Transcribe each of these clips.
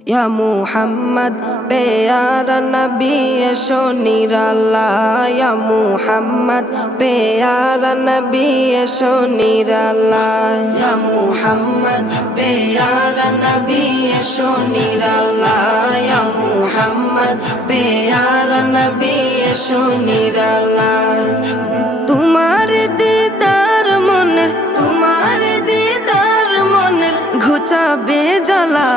या मुहम्मद प्यारा नबी एशो निराला या मुहम्मद प्यारा नबी एशो निराला या मुहम्मद प्यारा नबी एशो निराला या मुहम्मद प्यारा नबी एशो निराला तुम्हारे दीदार मने तुम्हारे दीदार मने घुचाबे জ্বালা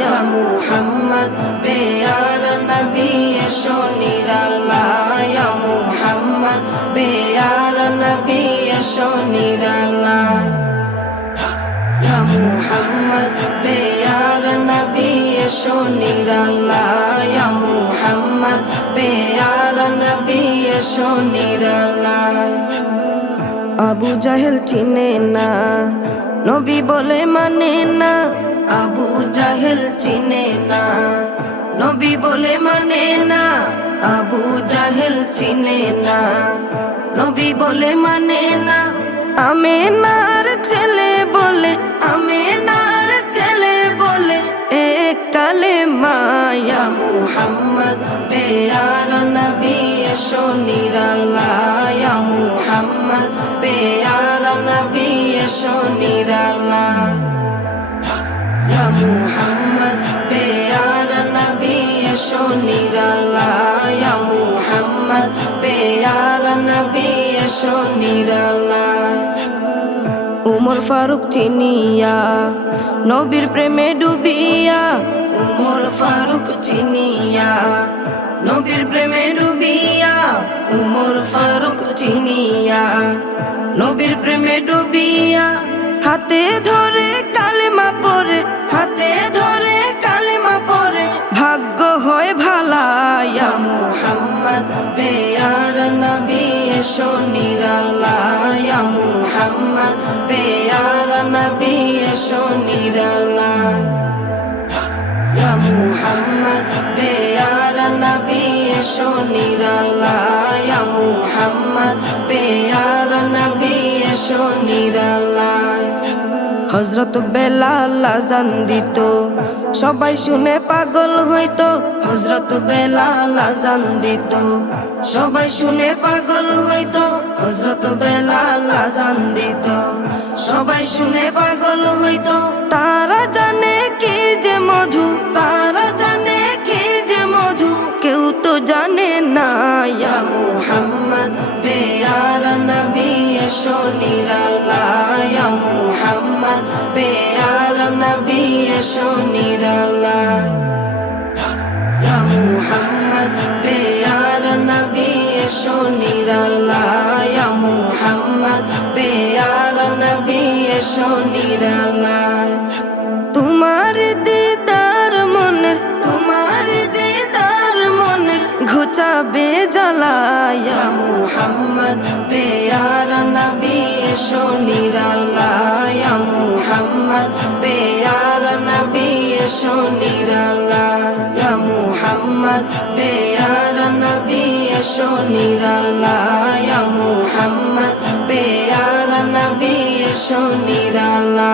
या मुहम्मद प्यारा नबी एशो निराला या मुहम्मद प्यारा नबी एशो निराला या मुहम्मद प्यारा नबी एशो निराला या मुहम्मद प्यारा नबी एशो निराला আবু জাহেল চিনে না নবী বলে মানে না আবু জাহেল চিনে না নবী বলে মানে না আবু জাহেল চিনে না নবী বলে মানে না আমেনার ছেলে বলে আমেনার ছেলে বলে এক কালেমা ইয়া মুহাম্মদ প্যারা নবী এশো নিরালা ইয়া মুহাম্মদ প্যারা নবী এশো নিরালা या मुहम्मद प्यारा नबी एशो निराला या मुहम्मद प्यारा नबी एशो निराला उमर फारूक चिनिया नबीर प्रेमे डुबिया उमर फारूक चिनिया नबीर प्रेमे डुबिया उमर फारूक चिनिया नबीर प्रेमे डुबिया हाथे धरे कालेमा परे हाथे धरे कालेमा परे भाग्य হয় ভালা या मुहम्मद प्यारा नबी एशो निराला या मुहम्मद प्यारा नबी एशो निराला या मुहम्मद प्यारा नबी एशो निराला या मुहम्मद प्यारा नबी एशो निराला হযরত বেলাল আযান দিত সবাই শুনে পাগল হইতো হযরত বেলাল আযান দিত সবাই শুনে পাগল হইতো হযরত বেলাল আযান দিত সবাই শুনে পাগল হইতো তারা জানে কি যে মধু তারা জানে কি যে মধু কেউ তো জানে না ইয়া মুহাম্মদ প্যারা নবী এশো নিরালা ইয়া মুহাম্মদ प्यारा नबी एशो निराला या मुहम्मद प्यारा नबी एशो निराला या मुहम्मद प्यारा नबी एशो निराला तुम्हारे दीदार मने घुचाबे জ্বালা या मुहम्मद प्यारा नबी एशो निराला या मुहम्मद प्यारा नबी एशो निराला या मुहम्मद प्यारा नबी एशो निराला या मुहम्मद प्यारा नबी एशो निराला।